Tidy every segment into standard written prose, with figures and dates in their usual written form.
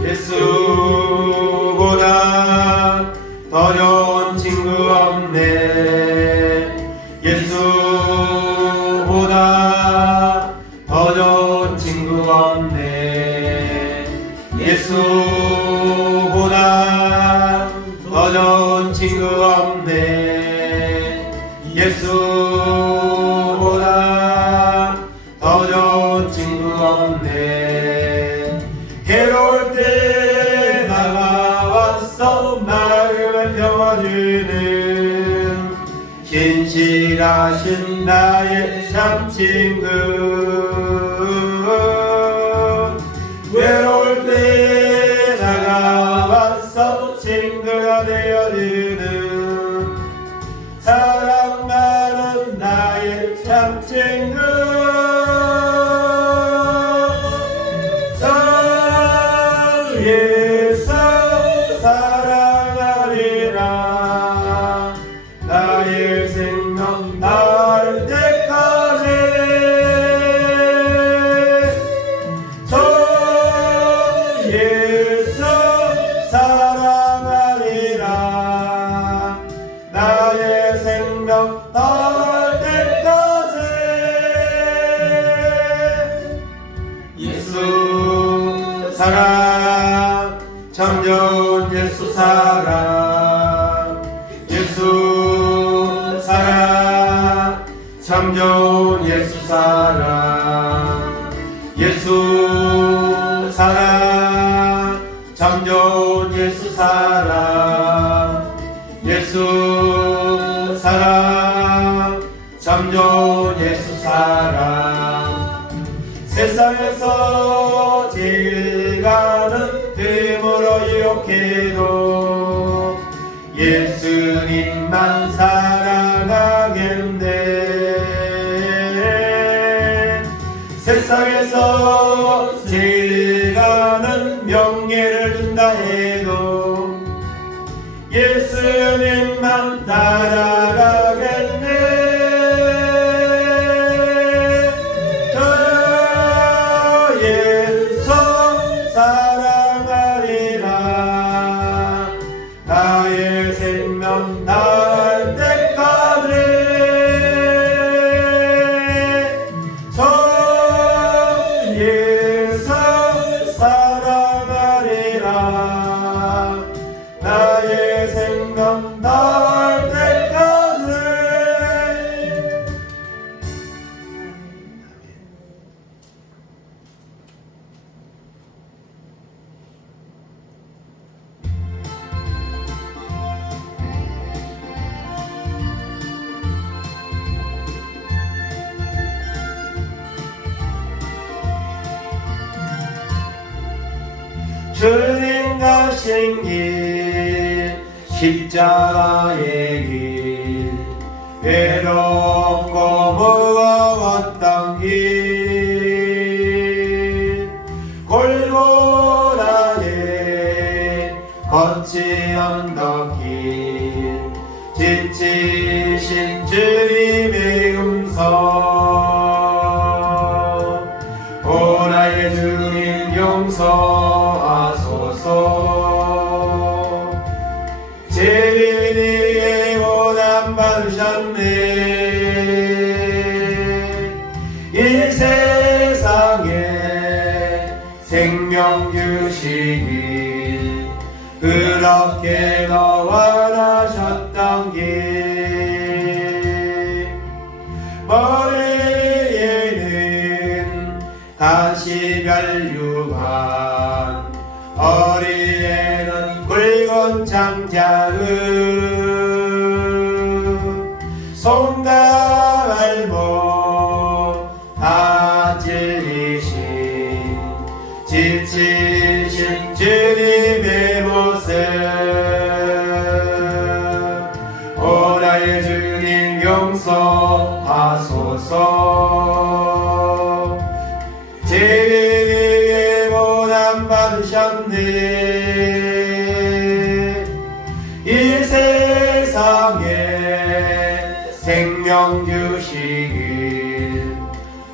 예수보다 더 좋은 친구 없네. 예수보다 더 좋은 친구 없네. 예수보다 더 좋은 친구 없네. 예수보다 더 좋은 친구 없네. 괴로울 때 다가와서 마음을 태워주는 신실하신 나의 참 친구. 외로울 때 다가와서 친구가 되어주는 사랑 많은 나의 참 친구. 예수 사랑하리라. 나의 생명 닿을 때까지 저 예수 사랑하리라. 나의 생명 닿을 때까지 예수 사랑 참 좋은 예수 사랑. 예수 사랑 참 좋은 예수 사랑. 예수 사랑 참 좋은 예수 사랑. 예수 사랑 참 좋은 예수 사랑. 세상에서 제일 가는 뜸으로 유혹해도 예수님만 사랑하겠네. 세상에서 제일 가는 명예를 준다 해도 예수님만 따라가겠네. 사랑하리라. 나의 생명 닿을 때까지 저 예수 사랑하리라. 나의 생명 닿을 때까지. 주님 가신 길 십자가의 길 외롭고 무거웠던 길 골고다의 거친 언덕길 지치신 주님의 음성 오 나의 주님 용서하소서. 죄인에게 원한 받으셨네. 이 세상에 생명 주시길 그렇게 더 원하셨던 길 머리에는 가시별 유관 허리에는 굵은 장자은 손과 발목 다 찔리신 지치신 주님의 모습 오 나의 주님 용서하소서. 죄인에게 고난 받으셨네. 이 세상에 생명 주시길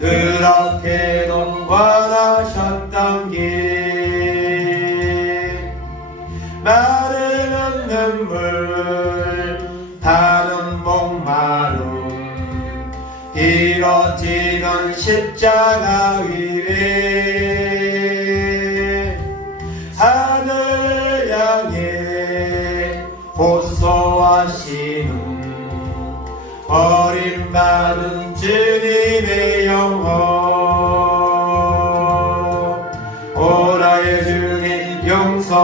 그렇게도 원하셨던 길 눈물 다는 목마름 이뤄지던 십자가 위에 하늘 향해 호소하시는 버림받은 주님의 영혼 오라의 주님 용서하소서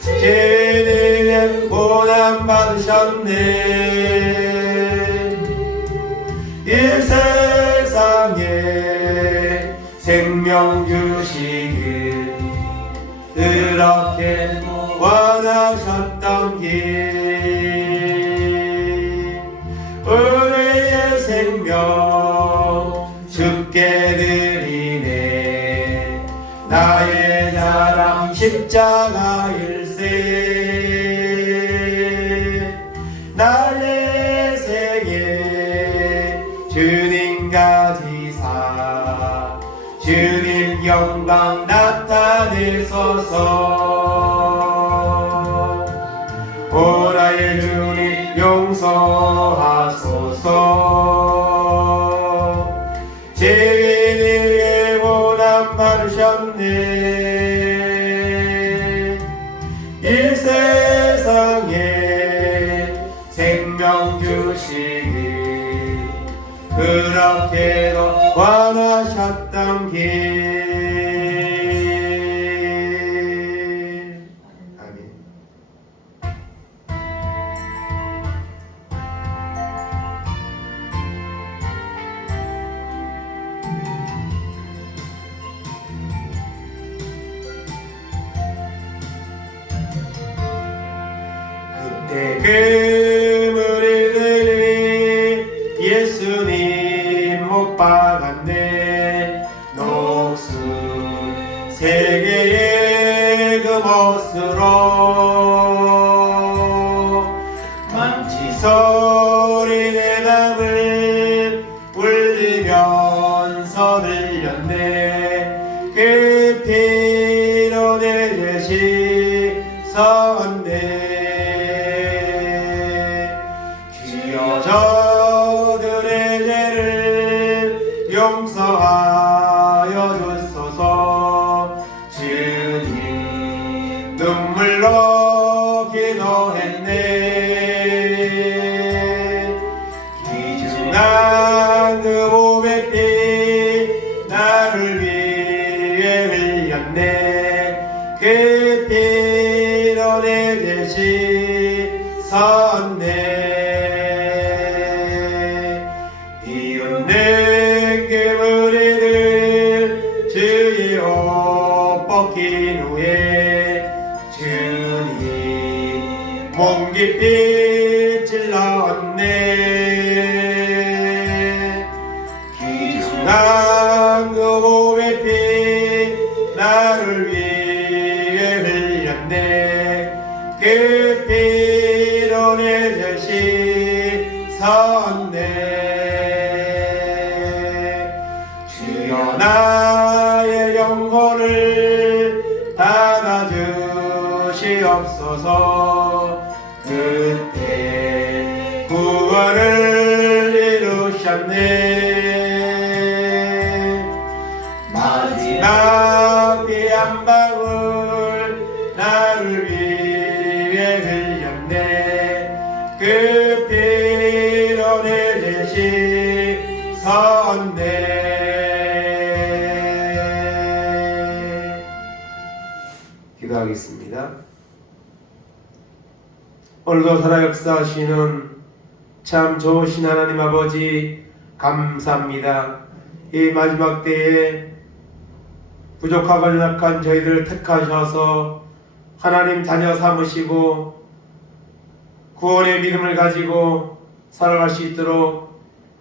주님의 고난 받으셨네 이 세상에 생명 주시길 그렇게 원하셨던 길 우리의 생명 주께 드리네 나의 자랑 십자가 일세 나의 생에 주님 가지사 주님 영광 나타내소서 오라의 주님 용서하소서 죄인에게 고난 받으셨네 이 세상에 생명 주시길 그렇게도 원하셨던 길 그때 그 무리들이 예수님 못 박았네 녹슨 세계의 그 못으로 망치 소리 내담을 울리면서 들렸네 그 피로 내 죄시 섰네 저들의 죄를 용서하여 주소서 주님 눈물로 기도했네 귀중한 그 보배피 나를 위해 흘렸네 그 피로 내 죄시 섰네 벗긴 후에 주님 몸 깊이 찔렀네 귀중한 그 보배피 나를 위해 흘렸네 그 피로 내 죄시 섰네 주여 나의 영혼을 받아주시옵소서 그때 구원을 이루셨네 마지막 피 한 방울 나를 위해 흘렸네 그 피로 내 죄시 섰네 기도하겠습니다. 오늘도 살아 역사하시는 참 좋으신 하나님 아버지 감사합니다. 이 마지막 때에 부족하고 연약한 저희들을 택하셔서 하나님 자녀 삼으시고 구원의 믿음을 가지고 살아갈 수 있도록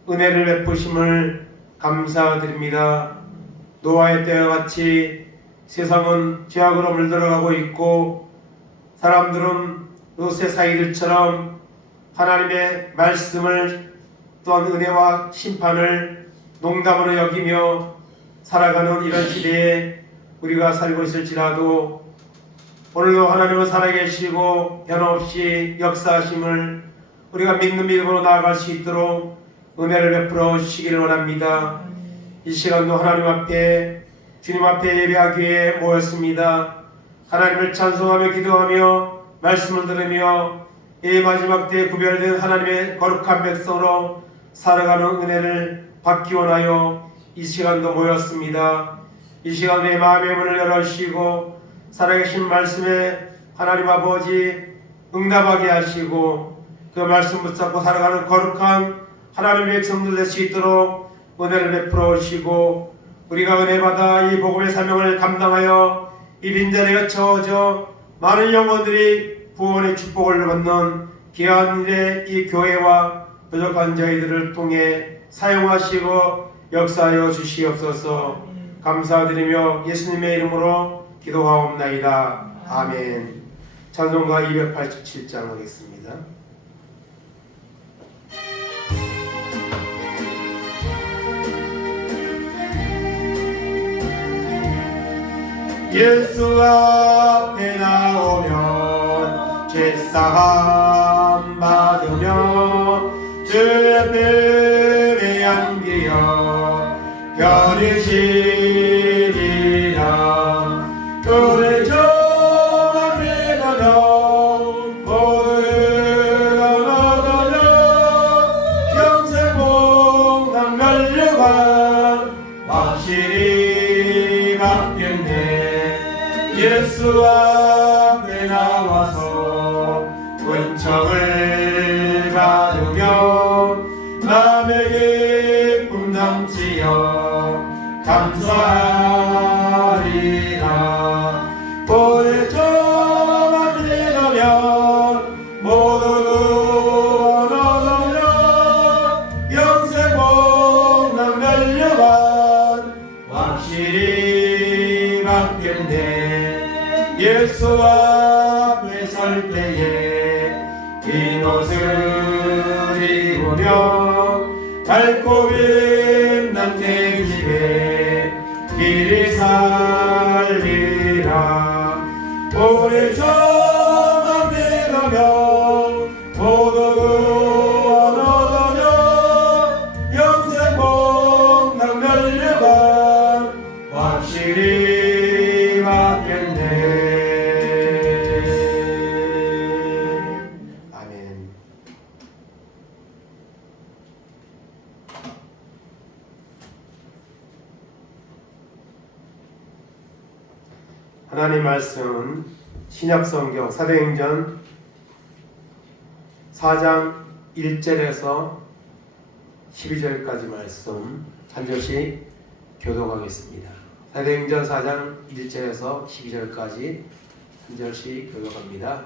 은혜를 베푸심을 감사드립니다. 노아의 때와 같이 세상은 죄악으로 물들어가고 있고 사람들은 롯의 사이들처럼 하나님의 말씀을 또한 은혜와 심판을 농담으로 여기며 살아가는 이런 시대에 우리가 살고 있을지라도 오늘도 하나님은 살아계시고 변함없이 역사하심을 우리가 믿는 믿음으로 나아갈 수 있도록 은혜를 베풀어 주시기를 원합니다. 이 시간도 하나님 앞에 주님 앞에 예배하기 위해 모였습니다. 하나님을 찬송하며 기도하며 말씀을 들으며 이 마지막 때에 구별된 하나님의 거룩한 백성으로 살아가는 은혜를 받기 원하여 이 시간도 모였습니다. 이 시간에 마음의 문을 열어주시고 살아계신 말씀에 하나님 아버지 응답하게 하시고 그 말씀 붙잡고 살아가는 거룩한 하나님의 백성들 될 수 있도록 은혜를 베풀어 주시고 우리가 은혜 받아 이 복음의 사명을 감당하여 이 빈자리에 갇혀져 많은 영혼들이 구원의 축복을 받는 귀한 일의 이 교회와 부족한 저희들을 통해 사용하시고 역사하여 주시옵소서. 감사드리며 예수님의 이름으로 기도하옵나이다. 아멘. 찬송가 287장 하겠습니다. 예수 앞에 나오면 죄사함 받으며 주의 품에 안기어 겨루시리라. 우리 정한 믿으며 모두를 얻으며 영생 복락 멸류관 확실히 받겠네. 예수 앞에 나와서 은총을 받으며 남의 기쁨 넘치어 감사하리라. 우리 저만 믿으면 모두 얻으며 영생 복락 멸류관 확실히 받겠네. 예수 앞에 설 때에 긴 옷을 입으며 밝고 빛난 내 집에 길이 살리라. 우리 저만 믿으며 모두 얻으며 영생 복락 멸류관 확실히 받겠네. 아멘. 하나님 말씀은 신약성경 사도행전 4장 1절에서 12절까지 말씀 한 절씩 교독하겠습니다. 사도행전 4장 1절에서 12절까지 한 절씩 교독합니다.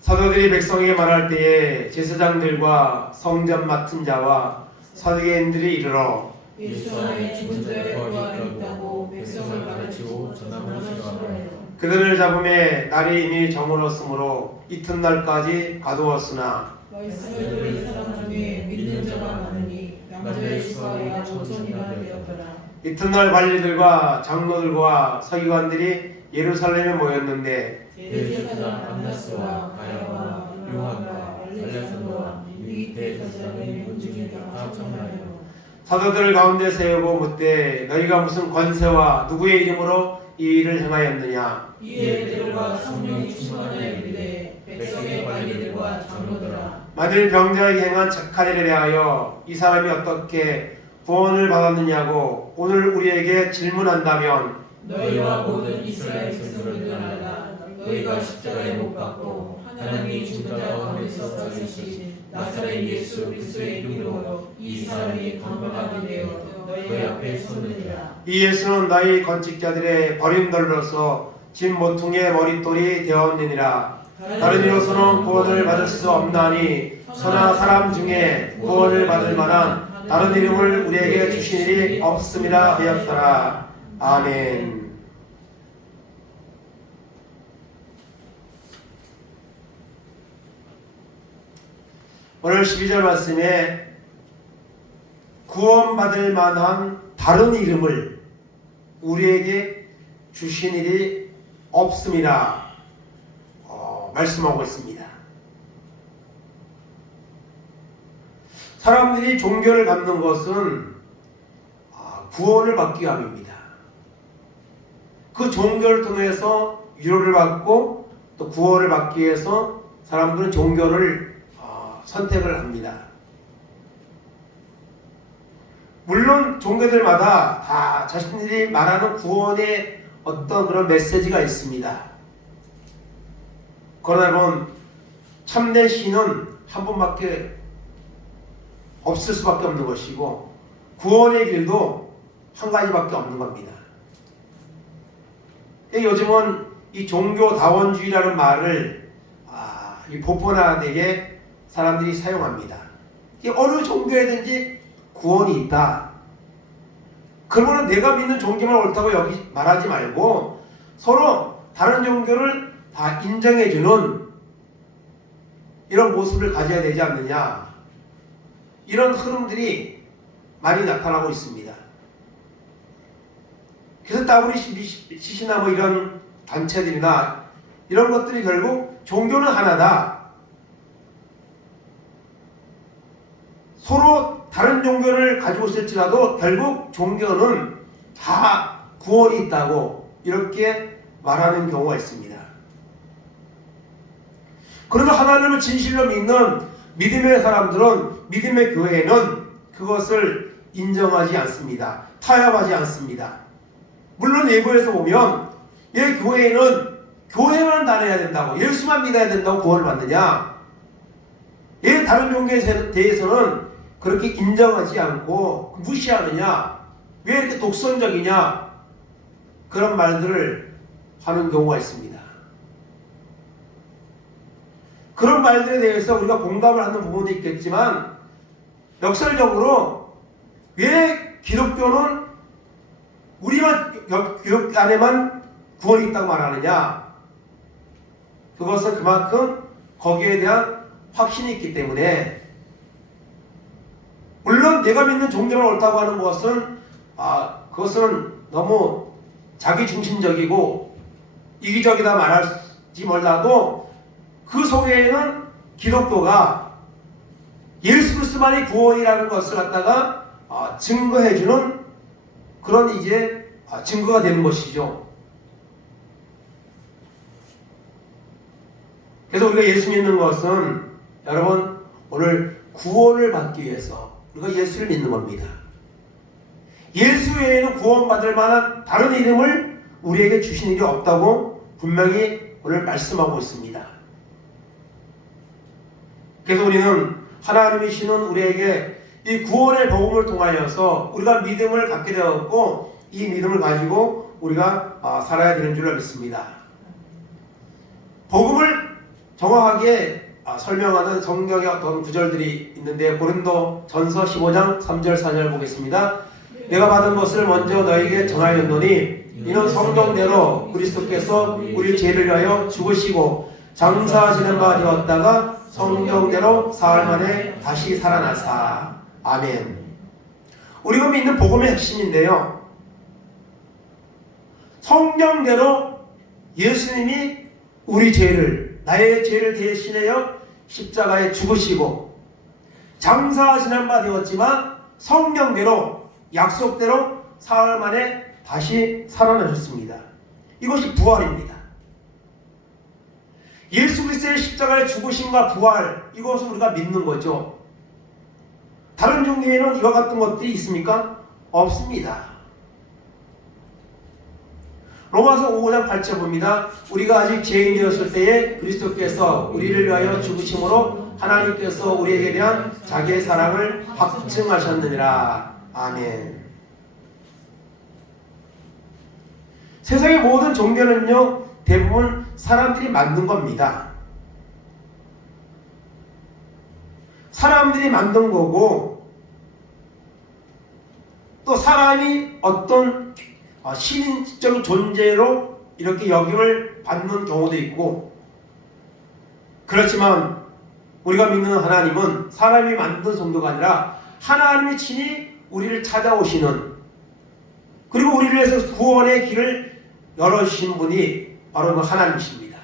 사도들이 백성에게 말할 때에 제사장들과 성전 맡은 자와 사두개인들이 이르러 예수 안에 죽은 자의 부활이 있다고 백성을 가르치고 전함하시더라. 그들을 잡음에 날이 이미 저물었으므로 이튿날까지 가두었으나 말씀을 들은 사람 중에 믿는 자가 많으니 남자의 수가 약 5천이나 되었더라. 이튿날 관리들과 장로들과 서기관들이 예루살렘에 모였는데 대제사장 안나스와 가야와 요한과 알렉산더와 이 대제사장의 문중에 다 청하여 사도들 가운데 세우고 묻되 너희가 무슨 권세와 누구의 이름으로 이 일을 행하였느냐. 이에 들과 성령이 충만하여 이르되 백성의 관리들과 장로들아 만일 병자에게 행한 착한 일에 대하여 이 사람이 어떻게 구원을 받았느냐고 오늘 우리에게 질문한다면 너희와 모든 이스라엘 백성들을 알라. 너희가 십자가에 못 박고 하나님이 죽은 자 가운데서 살리신 나사렛 예수 그리스도의 이름으로 이 사람이 건강하게 되어 너희 앞에 섰느니라. 이 예수는 너희 건축자들의 버림돌로서 진 모퉁이의 머릿돌이 되었느니라. 다른 이로서는 구원을 받을 수 없나니 천하 사람 중에 구원을 받을 만한 다른 이름을 우리에게 주신 일이 없음이라 하였더라. 아멘. 오늘 12절 말씀에 구원받을 만한 다른 이름을 우리에게 주신 일이 없음이라 말씀하고 있습니다. 사람들이 종교를 갖는 것은 구원을 받기 위함입니다. 그 종교를 통해서 위로를 받고 또 구원을 받기 위해서 사람들은 종교를 선택을 합니다. 물론 종교들마다 다 자신들이 말하는 구원의 어떤 그런 메시지가 있습니다. 그러나 여러분, 참된 신은 한 번밖에 없을 수밖에 없는 것이고 구원의 길도 한 가지밖에 없는 겁니다. 요즘은 이 종교다원주의라는 말을 보편화되게 사람들이 사용합니다. 어느 종교에든지 구원이 있다. 그러면 내가 믿는 종교만 옳다고 여기 말하지 말고 서로 다른 종교를 다 인정해주는 이런 모습을 가져야 되지 않느냐, 이런 흐름들이 많이 나타나고 있습니다. 그래서 WCC나 뭐 이런 단체들이나 이런 것들이 결국 종교는 하나다, 서로 다른 종교를 가지고 있을지라도 결국 종교는 다 구원이 있다고 이렇게 말하는 경우가 있습니다. 그러나 하나님을 진실로 믿는 믿음의 사람들은, 믿음의 교회는 그것을 인정하지 않습니다. 타협하지 않습니다. 물론 예고에서 보면 왜 교회는 교회만 다녀야 된다고, 예수만 믿어야 된다고 구원을 받느냐, 왜 다른 종교에 대해서는 그렇게 인정하지 않고 무시하느냐, 왜 이렇게 독선적이냐, 그런 말들을 하는 경우가 있습니다. 그런 말들에 대해서 우리가 공감을 하는 부분도 있겠지만 역설적으로 왜 기독교는 우리만 기독교 안에만 구원이 있다고 말하느냐, 그것은 그만큼 거기에 대한 확신이 있기 때문에, 물론 내가 믿는 종교만 옳다고 하는 것은 그것은 너무 자기중심적이고 이기적이다 말할지 몰라도 그 속에는 기독교가 예수 그리스도만이 구원이라는 것을 갖다가 증거해주는 그런 이제 증거가 되는 것이죠. 그래서 우리가 예수 믿는 것은 여러분 오늘 구원을 받기 위해서 우리가 예수를 믿는 겁니다. 예수 외에는 구원받을 만한 다른 이름을 우리에게 주신 일이 없다고 분명히 오늘 말씀하고 있습니다. 그래서 우리는 하나님이시는 우리에게 이 구원의 복음을 통하여서 우리가 믿음을 갖게 되었고 이 믿음을 가지고 우리가 살아야 되는 줄로 믿습니다. 복음을 정확하게 설명하는 성경의 어떤 구절들이 있는데, 고린도 전서 15장 3절 4절 보겠습니다. 내가 받은 것을 먼저 너에게 전하였노니 이는 성경대로 그리스도께서 우리 죄를 위하여 죽으시고 장사하시는 바 되었다가 성경대로 사흘 만에 다시 살아나사. 아멘. 우리가 믿는 복음의 핵심인데요, 성경대로 예수님이 우리 죄를, 나의 죄를 대신하여 십자가에 죽으시고 장사하시는 바 되었지만 성경대로 약속대로 사흘 만에 다시 살아나셨습니다. 이것이 부활입니다. 예수 그리스도의 십자가에 죽으심과 부활, 이것을 우리가 믿는 거죠. 다른 종교에는 이와 같은 것들이 있습니까? 없습니다. 로마서 5장 8절 봅니다. 우리가 아직 죄인 되었을 때에 그리스도께서 우리를 위하여 죽으심으로 하나님께서 우리에게 대한 자기의 사랑을 확증하셨느니라. 아멘. 세상의 모든 종교는요, 대부분 사람들이 만든 겁니다. 사람들이 만든 거고, 또 사람이 어떤 신인적인 존재로 이렇게 여김을 받는 경우도 있고, 그렇지만 우리가 믿는 하나님은 사람이 만든 종교가 아니라 하나님이 친히 우리를 찾아오시는, 그리고 우리를 위해서 구원의 길을 열어주신 분이 바로 그 하나님이십니다.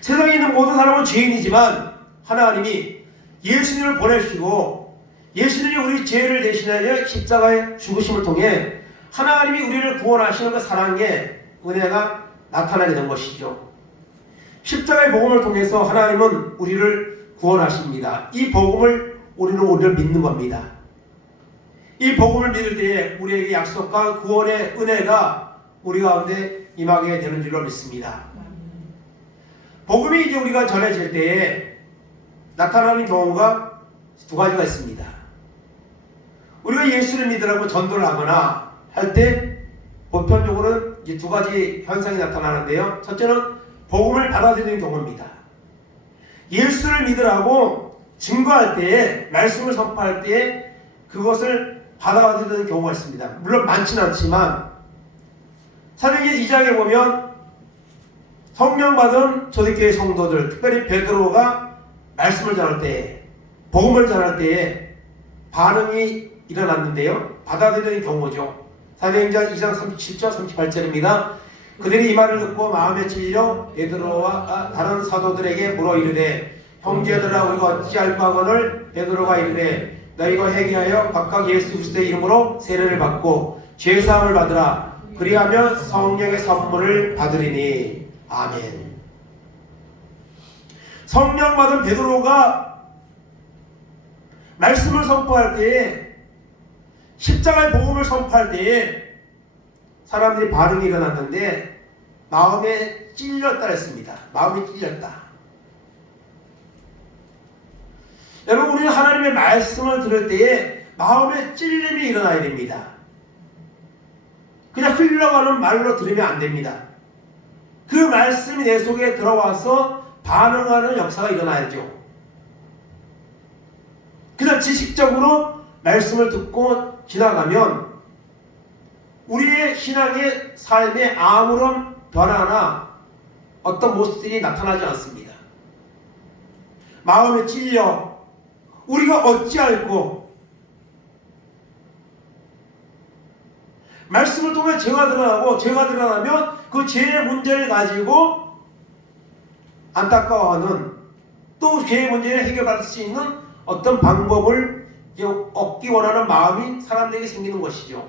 세상에 있는 모든 사람은 죄인이지만 하나님이 예수님을 보내시고 예수님이 우리 죄를 대신하여 십자가의 죽으심을 통해 하나님이 우리를 구원하시는 그 사랑의 은혜가 나타나게 된 것이죠. 십자가의 복음을 통해서 하나님은 우리를 구원하십니다. 이 복음을 우리를 믿는 겁니다. 이 복음을 믿을 때에 우리에게 약속한 구원의 은혜가 우리 가운데 임하게 되는 줄로 믿습니다. 복음이 이제 우리가 전해질 때에 나타나는 경우가 두 가지가 있습니다. 우리가 예수를 믿으라고 전도를 하거나 할 때 보편적으로는 이제 두 가지 현상이 나타나는데요. 첫째는 복음을 받아들이는 경우입니다. 예수를 믿으라고 증거할 때에, 말씀을 선포할 때에 그것을 받아들이는 경우가 있습니다. 물론 많지는 않지만 사도행전 2장에 보면 성령 받은 초대교회 성도들, 특별히 베드로가 말씀을 전할 때에, 복음을 전할 때에 반응이 일어났는데요. 받아들이는 경우죠. 사도행전 2장 37절 38절입니다. 그들이 이 말을 듣고 마음에 찔려 베드로와 다른 사도들에게 물어 이르되 형제들아 우리가 어찌할까 하거늘 베드로가 이르되 너희가 회개하여 각각 예수 그리스도의 이름으로 세례를 받고 죄사함을 받으라. 그리하면 성령의 선물을 받으리니. 아멘. 성령 받은 베드로가 말씀을 선포할 때에, 십자가의 복음을 선포할 때에 사람들이 반응이 일어났는데 마음에 찔렸다 했습니다. 마음이 찔렸다. 여러분, 우리는 하나님의 말씀을 들을 때에 마음에 찔림이 일어나야 됩니다. 그냥 흘러가는 말로 들으면 안 됩니다. 그 말씀이 내 속에 들어와서 반응하는 역사가 일어나야죠. 그냥 지식적으로 말씀을 듣고 지나가면 우리의 신앙의 삶에 아무런 변화나 어떤 모습들이 나타나지 않습니다. 마음에 찔려 우리가 어찌할꼬, 말씀을 통해 죄가 드러나고 죄가 드러나면 그 죄의 문제를 가지고 안타까워하는, 또 죄의 문제를 해결할 수 있는 어떤 방법을 얻기 원하는 마음이 사람들에게 생기는 것이죠.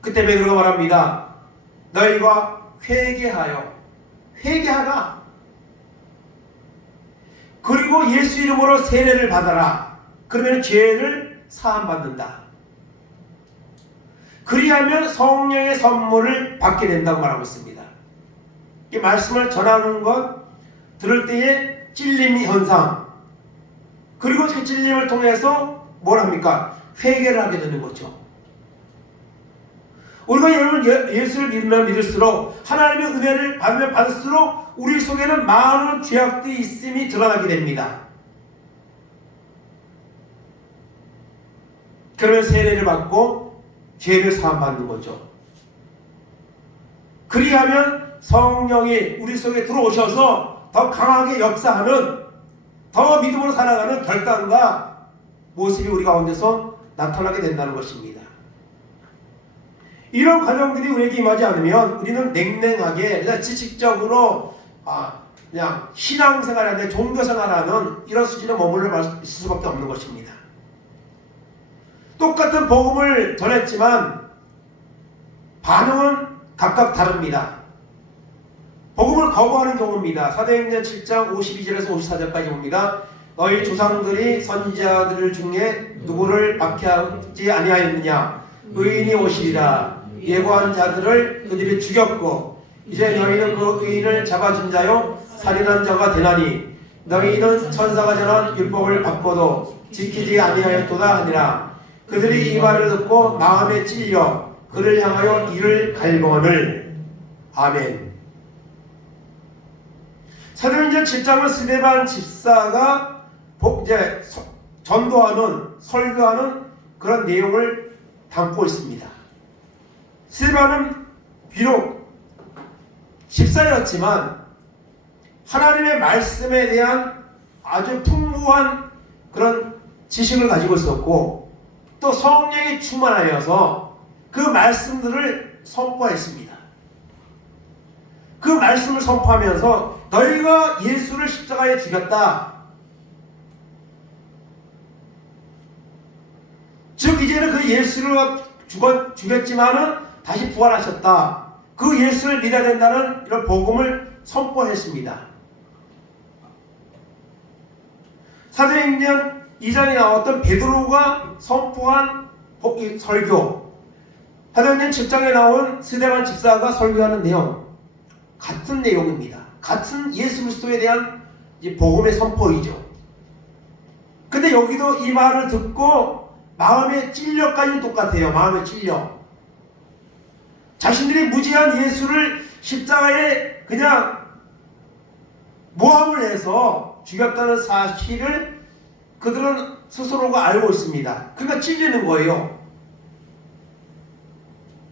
그때 베드로가 말합니다. 너희가 회개하라. 그리고 예수 이름으로 세례를 받아라. 그러면 죄를 사함받는다. 그리하면 성령의 선물을 받게 된다고 말하고 있습니다. 이 말씀을 전하는 것, 들을 때의 찔림 현상, 그리고 그 찔림을 통해서 뭘 합니까? 회개를 하게 되는 거죠. 우리가 여러분 예수를 믿으면 믿을수록, 하나님의 은혜를 받으면 받을수록 우리 속에는 많은 죄악들이 있음이 드러나게 됩니다. 그러면 세례를 받고 죄를 사함받는 거죠. 그리하면 성령이 우리 속에 들어오셔서 더 강하게 역사하는, 더 믿음으로 살아가는 결단과 모습이 우리 가운데서 나타나게 된다는 것입니다. 이런 과정들이 우리에게 임하지 않으면 우리는 냉랭하게 그냥 지식적으로 그냥 신앙생활하는데 종교생활하는 이런 수준에 머물러 있을 수밖에 없는 것입니다. 똑같은 복음을 전했지만 반응은 각각 다릅니다. 복음을 거부하는 경우입니다. 사도행전 7장 52절에서 54절까지 봅니다. 너희 조상들이 선지자들 중에 누구를 박해하지 아니하였느냐? 의인이 오시리라. 예고한 자들을 그들이 죽였고 이제 너희는 그 의인을 잡아준 자요 살인한 자가 되나니 너희는 천사가 전한 율법을 받고도 지키지 아니하였도다 하니라. 그들이 이 말을 듣고 마음에 찔려 그를 향하여 이를 갈거늘. 아멘. 사도행전 7장은 스데반 집사가 이제 전도하는, 설교하는 그런 내용을 담고 있습니다. 스데반은 비록 집사였지만 하나님의 말씀에 대한 아주 풍부한 그런 지식을 가지고 있었고, 또 성령이 충만하여서 그 말씀들을 선포했습니다. 그 말씀을 선포하면서 너희가 예수를 십자가에 죽였다. 즉 이제는 그 예수를 죽였지만은 다시 부활하셨다. 그 예수를 믿어야 된다는 이런 복음을 선포했습니다. 사도행전 2장에 나왔던 베드로가 선포한 설교, 사도행전 7장에 나온 스데반 집사가 설교하는 내용 같은 내용입니다. 같은 예수 그리스도에 대한 복음의 선포이죠. 근데 여기도 이 말을 듣고 마음의 찔려까지는 똑같아요. 마음의 찔려. 자신들이 무지한 예수를 십자가에 그냥 모함을 해서 죽였다는 사실을 그들은 스스로가 알고 있습니다. 그러니까 찔리는 거예요.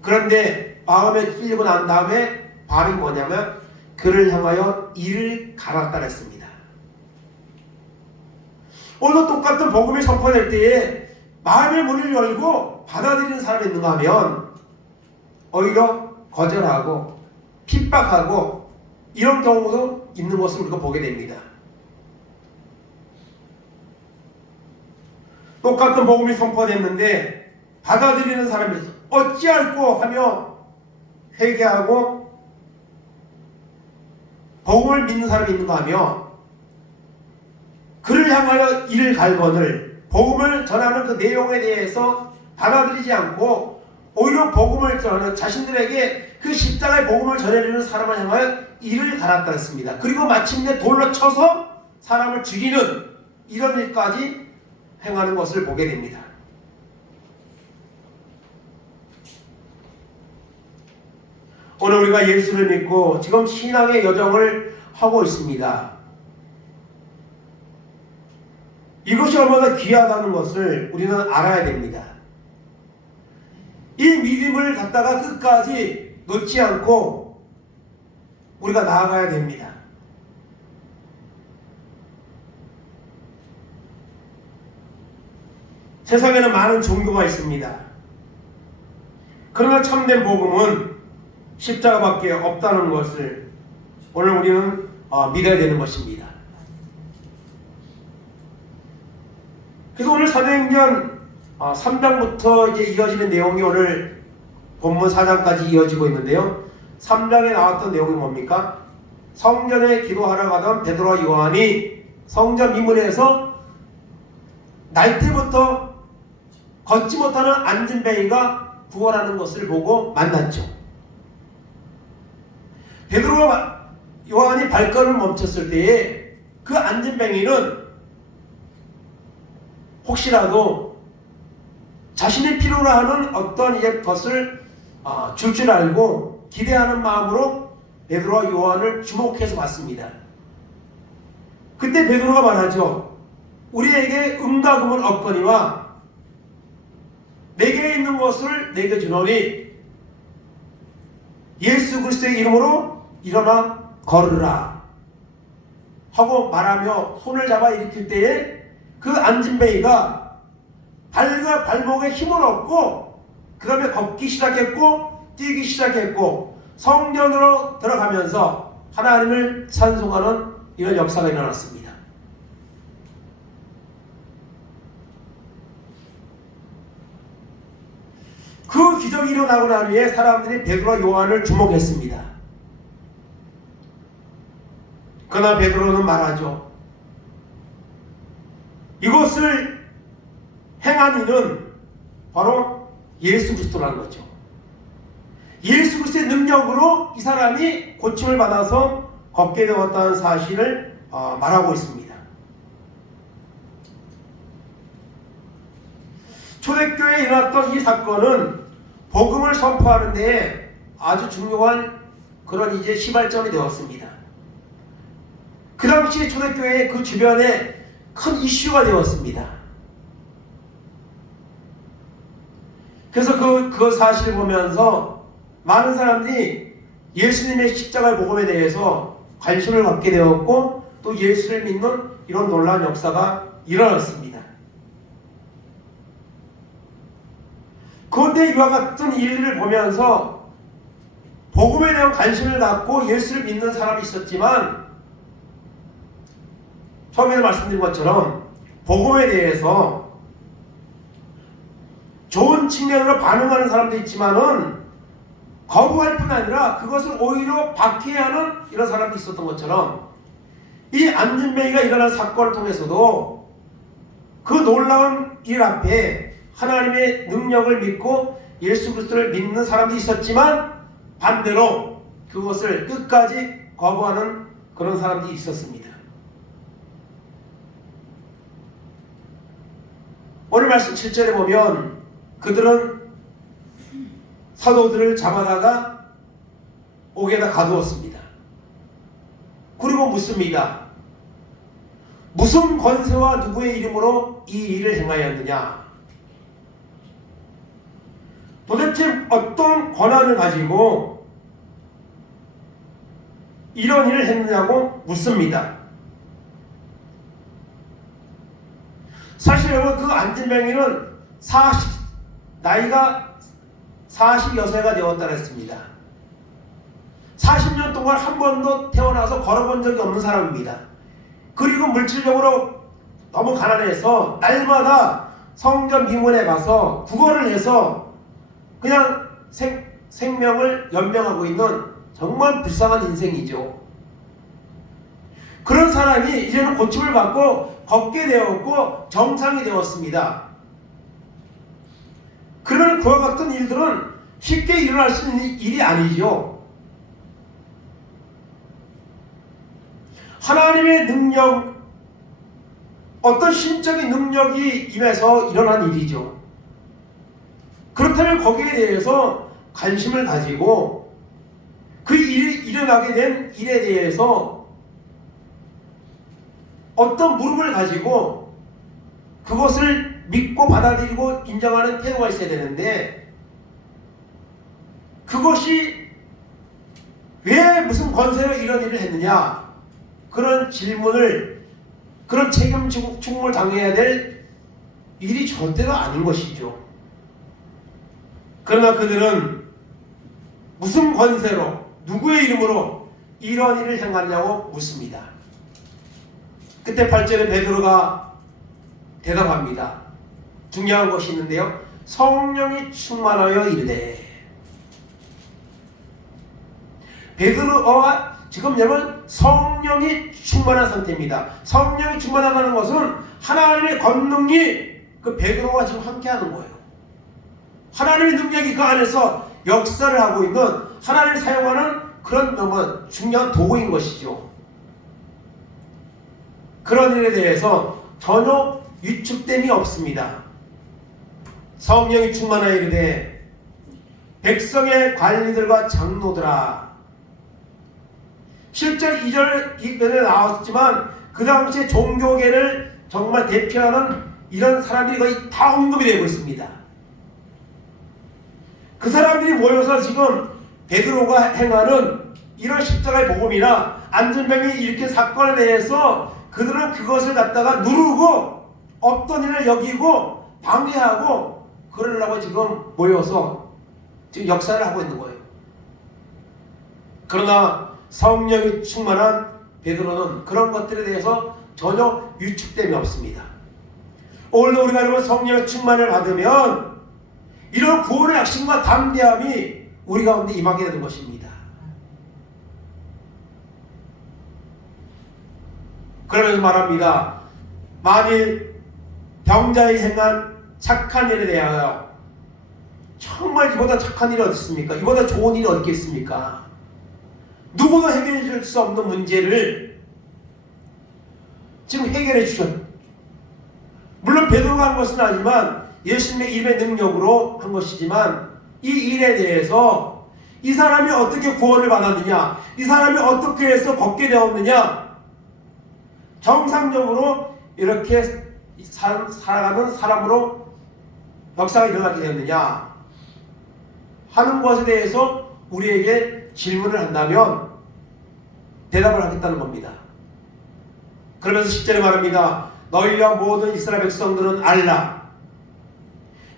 그런데 마음에 찔리고 난 다음에 반응이 뭐냐면 그를 향하여 이를 갈았다 했습니다. 오늘 똑같은 복음이 선포될 때에 마음의 문을 열고 받아들이는 사람이 있는가 하면 오히려 거절하고 핍박하고 이런 경우도 있는 것을 우리가 보게 됩니다. 똑같은 복음이 선포됐는데 받아들이는 사람이 어찌할꼬 하며 회개하고 복음을 믿는 사람이 있는가 하며 그를 향하여 이를 갈거늘 복음을 전하는 그 내용에 대해서 받아들이지 않고 오히려 복음을 전하는 자신들에게 그 십자가의 복음을 전해주는 사람을 향하여 이를 갈았다 했습니다. 그리고 마침내 돌로 쳐서 사람을 죽이는 이런 일까지 행하는 것을 보게 됩니다. 오늘 우리가 예수를 믿고 지금 신앙의 여정을 하고 있습니다. 이것이 얼마나 귀하다는 것을 우리는 알아야 됩니다. 이 믿음을 갖다가 끝까지 놓지 않고 우리가 나아가야 됩니다. 세상에는 많은 종교가 있습니다. 그러나 참된 복음은 십자가밖에 없다는 것을 오늘 우리는 믿어야 되는 것입니다. 그래서 오늘 사도행전 3장부터 이제 이어지는 내용이 오늘 본문 4장까지 이어지고 있는데요. 3장에 나왔던 내용이 뭡니까? 성전에 기도하러 가던 베드로와 요한이 성전 미문에서 날 때부터 걷지 못하는 안진뱅이가 구원하는 것을 보고 만났죠. 베드로와 요한이 발걸음을 멈췄을 때에 그 안진뱅이는 혹시라도 자신의 필요로 하는 어떤 이제 것을 줄 알고 기대하는 마음으로 베드로와 요한을 주목해서 봤습니다. 그때 베드로가 말하죠. 우리에게 은과 금은 없거니와 내게 있는 것을 내게 주노니 예수 그리스도의 이름으로 일어나 걸으라 하고 말하며 손을 잡아 일으킬 때에 그 안진뱅이가 발과 발목에 힘을 얻고 그 다음에 걷기 시작했고 뛰기 시작했고 성전으로 들어가면서 하나님을 찬송하는 이런 역사가 일어났습니다. 그 기적이 일어나고 난 후에 사람들이 베드로와 요한을 주목했습니다. 그러나 베드로는 말하죠. 이것을 행한 이는 바로 예수 그리스도라는 거죠. 예수 그리스도의 능력으로 이 사람이 고침을 받아서 걷게 되었다는 사실을 말하고 있습니다. 초대교회에 일어났던 이 사건은 복음을 선포하는 데에 아주 중요한 그런 이제 시발점이 되었습니다. 그 당시 초대교회의 그 주변에 큰 이슈가 되었습니다. 그래서 그 사실을 보면서 많은 사람들이 예수님의 십자가의 복음에 대해서 관심을 갖게 되었고 또 예수를 믿는 이런 놀라운 역사가 일어났습니다. 그런데 이와 같은 일들을 보면서 복음에 대한 관심을 갖고 예수를 믿는 사람이 있었지만 처음에 말씀드린 것처럼 복음에 대해서 좋은 측면으로 반응하는 사람도 있지만은 거부할 뿐 아니라 그것을 오히려 박해하는 이런 사람도 있었던 것처럼 이 안진뱅이가 일어난 사건을 통해서도 그 놀라운 일 앞에 하나님의 능력을 믿고 예수 그리스도를 믿는 사람도 있었지만 반대로 그것을 끝까지 거부하는 그런 사람들이 있었습니다. 오늘 말씀 7절에 보면 그들은 사도들을 잡아다가 옥에다 가두었습니다. 그리고 묻습니다. 무슨 권세와 누구의 이름으로 이 일을 행하였느냐? 도대체 어떤 권한을 가지고 이런 일을 했느냐고 묻습니다. 사실 여러분 그 안진뱅이는 나이가 46세가 되었다 했습니다. 40년 동안 한 번도 태어나서 걸어본 적이 없는 사람입니다. 그리고 물질적으로 너무 가난해서 날마다 성전 미문에 가서 구걸을 해서 그냥 생명을 연명하고 있는 정말 불쌍한 인생이죠. 그런 사람이 이제는 고침을 받고 걷게 되었고 정상이 되었습니다. 그러면 그와 같은 일들은 쉽게 일어날 수 있는 일이 아니죠. 하나님의 능력, 어떤 신적인 능력이 임해서 일어난 일이죠. 그렇다면 거기에 대해서 관심을 가지고 그 일이 일어나게 된 일에 대해서 어떤 물음을 가지고 그것을 믿고 받아들이고 인정하는 태도가 있어야 되는데 그것이 왜 무슨 권세로 이런 일을 했느냐 그런 질문을 그런 책임 충고를 당해야 될 일이 절대로 아닌 것이죠. 그러나 그들은 무슨 권세로 누구의 이름으로 이런 일을 행하냐고 묻습니다. 그때 8절에 베드로가 대답합니다. 중요한 것이 있는데요. 성령이 충만하여 이르되. 베드로가 지금 여러분 성령이 충만한 상태입니다. 성령이 충만하다는 것은 하나님의 권능이 그 베드로와 지금 함께하는 거예요. 하나님의 능력이 그 안에서 역사를 하고 있는 하나님을 사용하는 그런 너무 중요한 도구인 것이죠. 그런 일에 대해서 전혀 위축됨이 없습니다. 성령이 충만하여 이르되 백성의 관리들과 장로들아. 실제로 2절에 나왔지만 그 당시에 종교계를 정말 대표하는 이런 사람들이 거의 다 언급이 되고 있습니다. 그 사람들이 모여서 지금 베드로가 행하는 이런 십자가의 복음이나 안진뱅이 일으킨 사건에 대해서 그들은 그것을 갖다가 누르고 없던 일을 여기고 방해하고 그러려고 지금 모여서 지금 역사를 하고 있는 거예요. 그러나 성령이 충만한 베드로는 그런 것들에 대해서 전혀 위축됨이 없습니다. 오늘도 우리가 여러분 성령의 충만을 받으면 이런 구원의 확신과 담대함이 우리 가운데 임하게 되는 것입니다. 그러면서 말합니다. 만일 병자의 행한 착한 일에 대하여 정말 이보다 착한 일이 어디 있습니까? 이보다 좋은 일이 어디 있겠습니까? 누구도 해결해 줄 수 없는 문제를 지금 해결해 주셨. 물론 베드로가 한 것은 아니지만 예수님의 이름의 능력으로 한 것이지만 이 일에 대해서 이 사람이 어떻게 구원을 받았느냐, 이 사람이 어떻게 해서 걷게 되었느냐, 정상적으로 이렇게 살아가는 사람으로 역사가 일어나게 되었느냐 하는 것에 대해서 우리에게 질문을 한다면 대답을 하겠다는 겁니다. 그러면서 10절에 말합니다. 너희와 모든 이스라엘 백성들은 알라.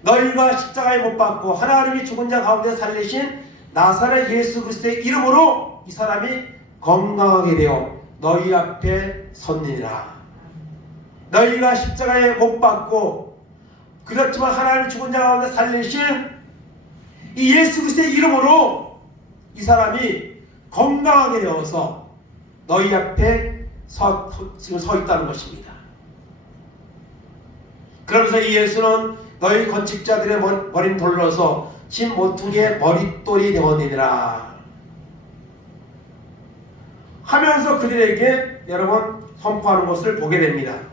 너희가 십자가에 못 박고 하나님이 죽은 자 가운데 살리신 나사렛 예수 그리스도의 이름으로 이 사람이 건강하게 되어 너희 앞에 섰느니라. 너희가 십자가에 못 박고 그렇지만 하나님 죽은 자 가운데 살리신 이 예수 그리스도의 이름으로 이 사람이 건강하게 되어서 너희 앞에 지금 서 있다는 것입니다. 그러면서 이 예수는 너희 건축자들의 머리는 돌려서 진 모퉁이의 머릿돌이 되었느니라 하면서 그들에게 여러분 선포하는 것을 보게 됩니다.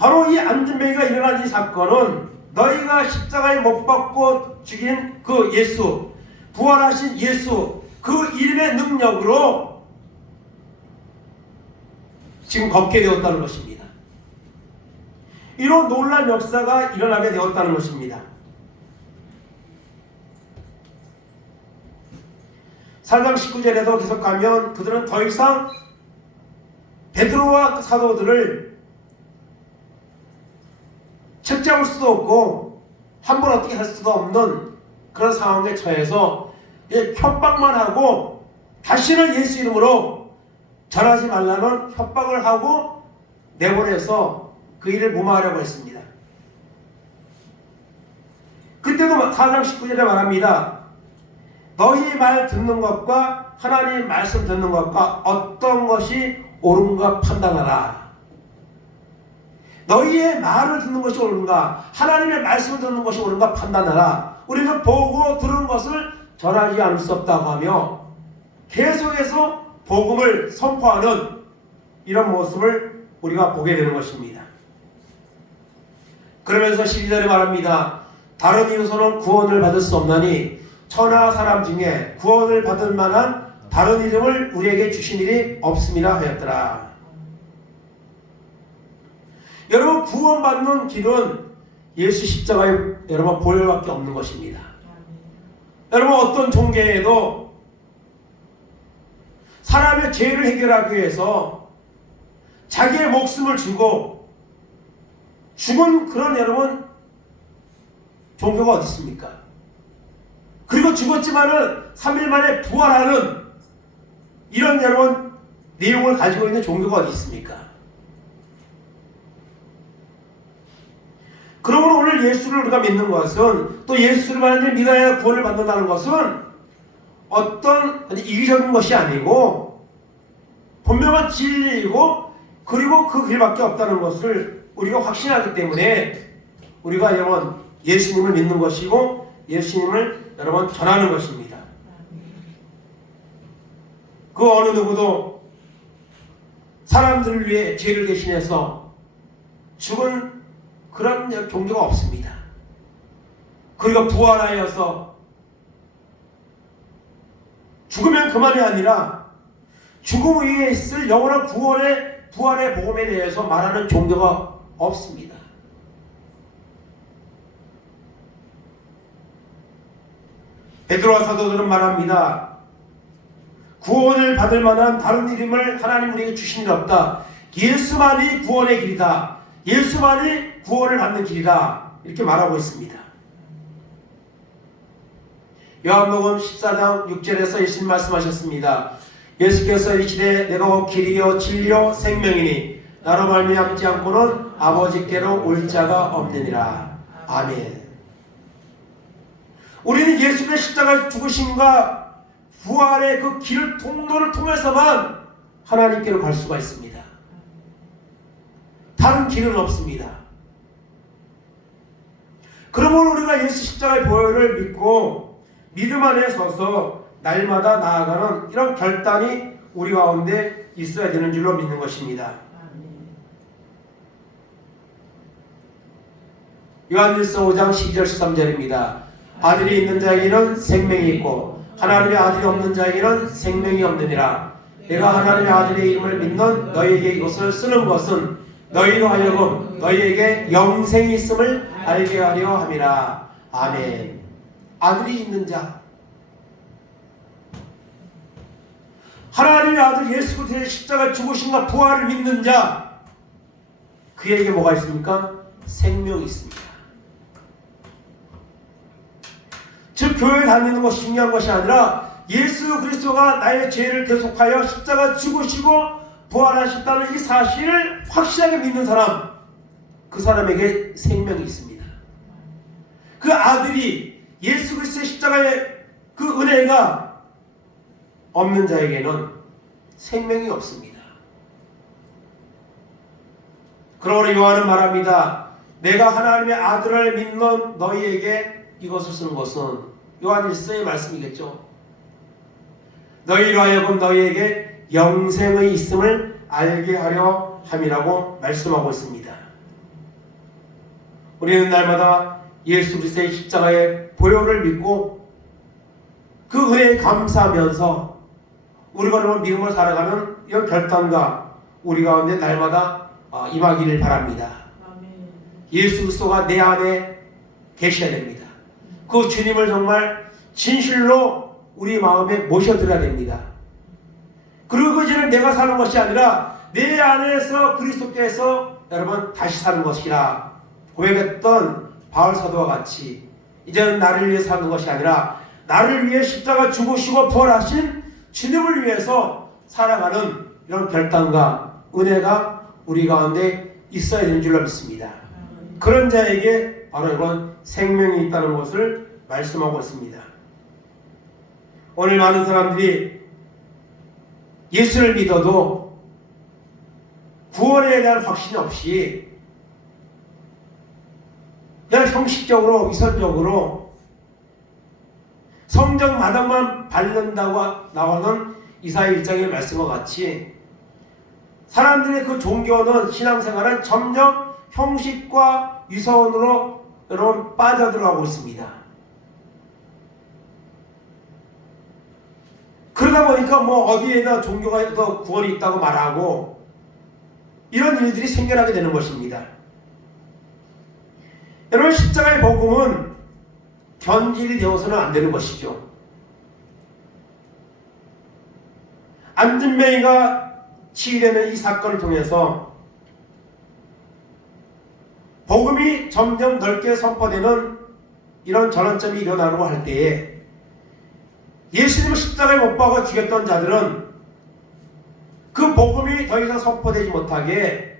바로 이 안진뱅이가 일어난 이 사건은 너희가 십자가에 못 박고 죽인 그 예수, 부활하신 예수, 그 이름의 능력으로 지금 걷게 되었다는 것입니다. 이런 놀라운 역사가 일어나게 되었다는 것입니다. 4장 19절에도 계속 가면 그들은 더 이상 베드로와 그 사도들을 책잡을 수도 없고 함부로 어떻게 할 수도 없는 그런 상황에 처해서 협박만 하고 다시는 예수 이름으로 전하지 말라는 협박을 하고 내보내서 그 일을 무마하려고 했습니다. 그때도 4장 19절에 말합니다. 너희 말 듣는 것과 하나님 말씀 듣는 것과 어떤 것이 옳은가 판단하라. 너희의 말을 듣는 것이 옳은가 하나님의 말씀을 듣는 것이 옳은가 판단하라. 우리가 보고 들은 것을 전하지 않을 수 없다고 하며 계속해서 복음을 선포하는 이런 모습을 우리가 보게 되는 것입니다. 그러면서 12절에 말합니다. 다른 이유서는 구원을 받을 수 없나니 천하 사람 중에 구원을 받을 만한 다른 이름을 우리에게 주신 일이 없음이라 하였더라. 여러분 구원받는 길은 예수 십자가에 여러분 보혈밖에 없는 것입니다. 여러분 어떤 종교에도 사람의 죄를 해결하기 위해서 자기의 목숨을 주고 죽은 그런 여러분 종교가 어디 있습니까? 그리고 죽었지만은 3일 만에 부활하는 이런 여러분 내용을 가지고 있는 종교가 어디 있습니까? 그러므로 오늘 예수를 우리가 믿는 것은 또 예수를 만약에 믿어야 구원을 받는다는 것은 어떤 이기적인 것이 아니고 분명한 진리이고 그리고 그 길밖에 없다는 것을 우리가 확신하기 때문에 우리가 여러분 예수님을 믿는 것이고 예수님을 여러분 전하는 것입니다. 그 어느 누구도 사람들을 위해 죄를 대신해서 죽은 그런 종교가 없습니다. 그리고 부활하여서 죽으면 그만이 아니라 죽음 위에 있을 영원한 구원의 부활의 복음에 대해서 말하는 종교가 없습니다. 베드로와 사도들은 말합니다. 구원을 받을 만한 다른 이름을 하나님 우리에게 주신 일 없다. 예수만이 구원의 길이다. 예수만이 구원을 받는 길이다. 이렇게 말하고 있습니다. 요한복음 14장 6절에서 예수님 말씀하셨습니다. 예수께서 이르시되 내가 길이요 진리요 생명이니 나로 말미암지 않고는 아버지께로 올 자가 없느니라. 아멘. 우리는 예수의 십자가 죽으심과 부활의 그 길을 통로를 통해서만 하나님께로 갈 수가 있습니다. 다른 길은 없습니다. 그러므로 우리가 예수 십자가의 보혈을 믿고 믿음 안에 서서 날마다 나아가는 이런 결단이 우리 가운데 있어야 되는 줄로 믿는 것입니다. 요한일서 5장 12절 13절입니다. 아들이 있는 자에게는 생명이 있고 하나님의 아들이 없는 자에게는 생명이 없느니라. 내가 하나님의 아들의 이름을 믿는 너희에게 이것을 쓰는 것은 너희로 하여금 너희에게 영생이 있음을 알게 하려 함이라. 아멘. 아들이 있는 자, 하나님의 아들 예수 그리스도의 십자가 죽으심과 부활을 믿는 자, 그에게 뭐가 있습니까? 생명이 있습니다. 즉 교회에 다니는 것이 중요한 것이 아니라 예수 그리스도가 나의 죄를 대속하여 십자가 죽으시고 부활하셨다는 이 사실을 확실하게 믿는 사람, 그 사람에게 생명이 있습니다. 그 아들이 예수 그리스도의 십자가의 그 은혜가 없는 자에게는 생명이 없습니다. 그러므로 요한은 말합니다. 내가 하나님의 아들을 믿는 너희에게 이것을 쓰는 것은 요한 1서의 말씀이겠죠. 너희로 하여금 너희에게 영생의 있음을 알게 하려 함이라고 말씀하고 있습니다. 우리는 날마다 예수 그리스도의 십자가의 보혈을 믿고 그 은혜에 감사하면서 우리가 여러분 믿음을 살아가는 이런 결단과 우리 가운데 날마다 임하기를 바랍니다. 예수 그리스도가 내 안에 계셔야 됩니다. 그 주님을 정말 진실로 우리 마음에 모셔드려야 됩니다. 그리고 그 죄는 내가 사는 것이 아니라 내 안에서 그리스도께서 여러분 다시 사는 것이라 고백했던 바울 사도와 같이 이제는 나를 위해 사는 것이 아니라 나를 위해 십자가 죽으시고 부활하신 주님을 위해서 살아가는 이런 결단과 은혜가 우리 가운데 있어야 되는 줄로 믿습니다. 그런 자에게 바로 이런 생명이 있다는 것을 말씀하고 있습니다. 오늘 많은 사람들이 예수를 믿어도 구원에 대한 확신 없이 그냥 형식적으로 위선적으로 성경 마당만 밟는다고 나오는 이사야 1장의 말씀과 같이 사람들의 그 종교는 신앙생활은 점점 형식과 위선으로 여러분 빠져들어가고 있습니다. 그러다 보니까 뭐 어디에나 종교가 더 구원이 있다고 말하고 이런 일들이 생겨나게 되는 것입니다. 여러분 십자가의 복음은 견질이 되어서는 안 되는 것이죠. 안진뱅이가 치유되는 이 사건을 통해서 복음이 점점 넓게 선포되는 이런 전환점이 일어나려고 할 때에 예수님을 십자가에 못 박아 죽였던 자들은 그 복음이 더 이상 선포되지 못하게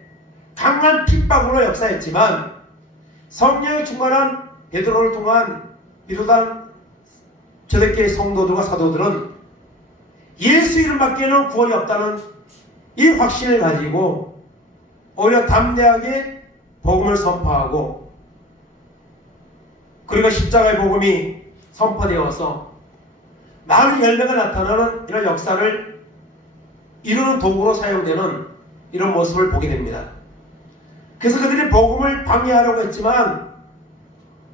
강한 핍박으로 역사했지만 성령의 충만한 베드로를 통한 비로단 초대교회 성도들과 사도들은 예수 이름밖에는 구원이 없다는 이 확신을 가지고 오히려 담대하게 복음을 선포하고 그리고 십자가의 복음이 선포되어서 많은 열매가 나타나는 이런 역사를 이루는 도구로 사용되는 이런 모습을 보게 됩니다. 그래서 그들이 복음을 방해하려고 했지만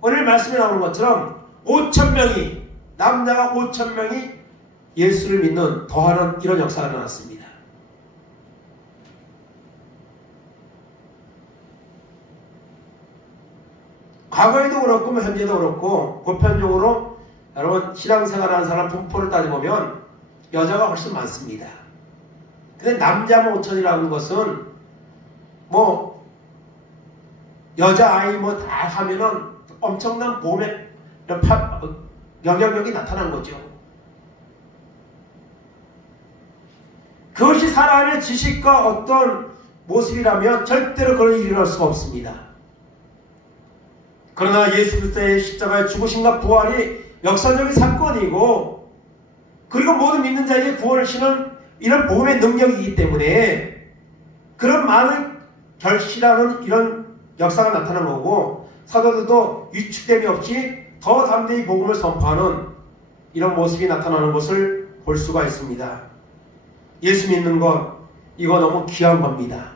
오늘 말씀에 나오는 것처럼 5,000명이 남자가 5,000명이 예수를 믿는 더하는 이런 역사가 일어났습니다. 과거에도 그렇고 현재도 그렇고 보편적으로 여러분 신앙생활하는 사람 분포를 따져보면 여자가 훨씬 많습니다. 근데 남자 5천이라는 것은 뭐 여자아이 뭐 다 하면은 엄청난 보험의 영향력이 나타난 거죠. 그것이 사람의 지식과 어떤 모습이라면 절대로 그런 일이 일어날 수가 없습니다. 그러나 예수 그리스도의 십자가의 죽으심과 부활이 역사적인 사건이고 그리고 모든 믿는 자에게 구원을 주는 이런 복음의 능력이기 때문에 그런 많은 결실하는 이런 역사가 나타난 거고 사도들도 위축됨이 없이 더 담대히 복음을 선포하는 이런 모습이 나타나는 것을 볼 수가 있습니다. 예수 믿는 것 이거 너무 귀한 겁니다.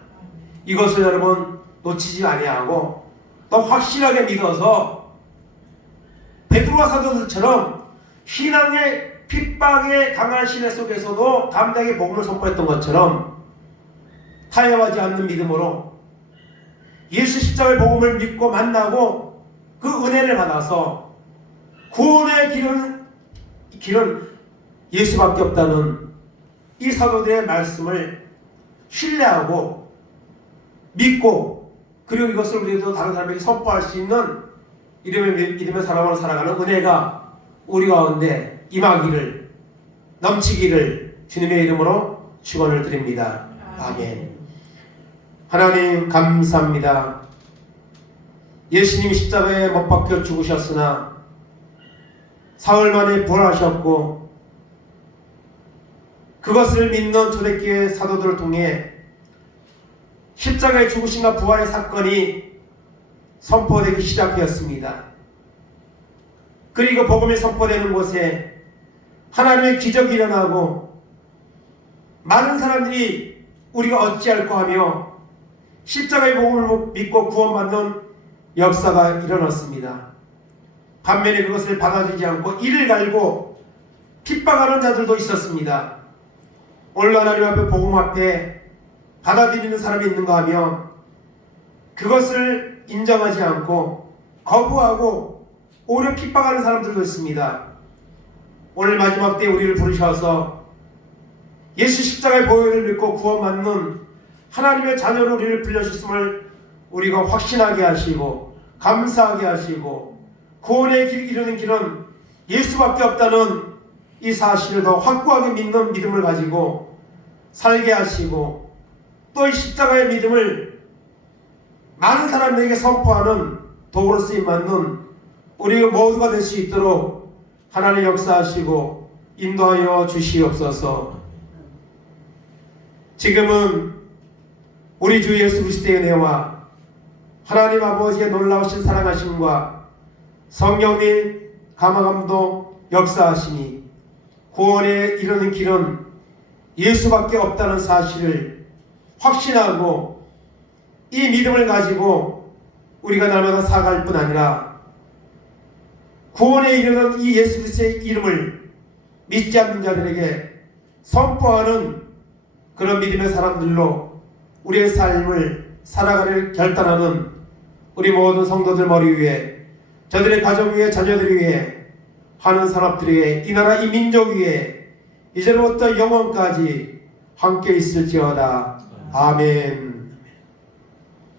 이것을 여러분 놓치지 아니하고 또 확실하게 믿어서 베드로와 사도들처럼 신앙의 핍박의 강한 시대 속에서도 담대하게 복음을 선포했던 것처럼 타협하지 않는 믿음으로 예수 십자가의 복음을 믿고 만나고 그 은혜를 받아서 구원의 길은 예수밖에 없다는 이 사도들의 말씀을 신뢰하고 믿고 그리고 이것을 우리도 다른 사람에게 선포할 수 있는 믿음의 사람으로 살아가는 은혜가 우리 가운데 임하기를 넘치기를 주님의 이름으로 축원을 드립니다. 아멘. 하나님 감사합니다. 예수님이 십자가에 못 박혀 죽으셨으나 사흘 만에 부활하셨고 그것을 믿는 초대교회 사도들을 통해 십자가의 죽으심과 부활의 사건이 선포되기 시작되었습니다. 그리고 복음이 선포되는 곳에 하나님의 기적이 일어나고 많은 사람들이 우리가 어찌할까 하며 십자가의 복음을 믿고 구원받는 역사가 일어났습니다. 반면에 그것을 받아들이지 않고 이를 갈고 핍박하는 자들도 있었습니다. 오늘 하나님 앞에 복음 앞에 받아들이는 사람이 있는가 하면 그것을 인정하지 않고 거부하고 오히려 핍박하는 사람들도 있습니다. 오늘 마지막 때 우리를 부르셔서 예수 십자가의 보혈을 믿고 구원받는 하나님의 자녀로 우리를 불러주셨음을 우리가 확신하게 하시고 감사하게 하시고 구원의 길 이루는 길은 예수밖에 없다는 이 사실을 더 확고하게 믿는 믿음을 가지고 살게 하시고 또 이 십자가의 믿음을 많은 사람들에게 선포하는 도구로 쓰임받는 우리 모두가 될 수 있도록 하나님 역사하시고 인도하여 주시옵소서. 지금은 우리 주 예수 그리스도의 은혜와 하나님 아버지의 놀라우신 사랑하심과 성령님 감화감동 역사하시니 구원에 이르는 길은 예수밖에 없다는 사실을 확신하고 이 믿음을 가지고 우리가 날마다 살아갈 뿐 아니라 구원에 이르는 이 예수 그리스도의 이름을 믿지 않는 자들에게 선포하는 그런 믿음의 사람들로 우리의 삶을 살아가를 결단하는 우리 모든 성도들 머리 위에 저들의 가정 위에 자녀들 위에 하는 사람들 위에 이 나라 이 민족 위에 이제부터 영원까지 함께 있을지어다. 아멘.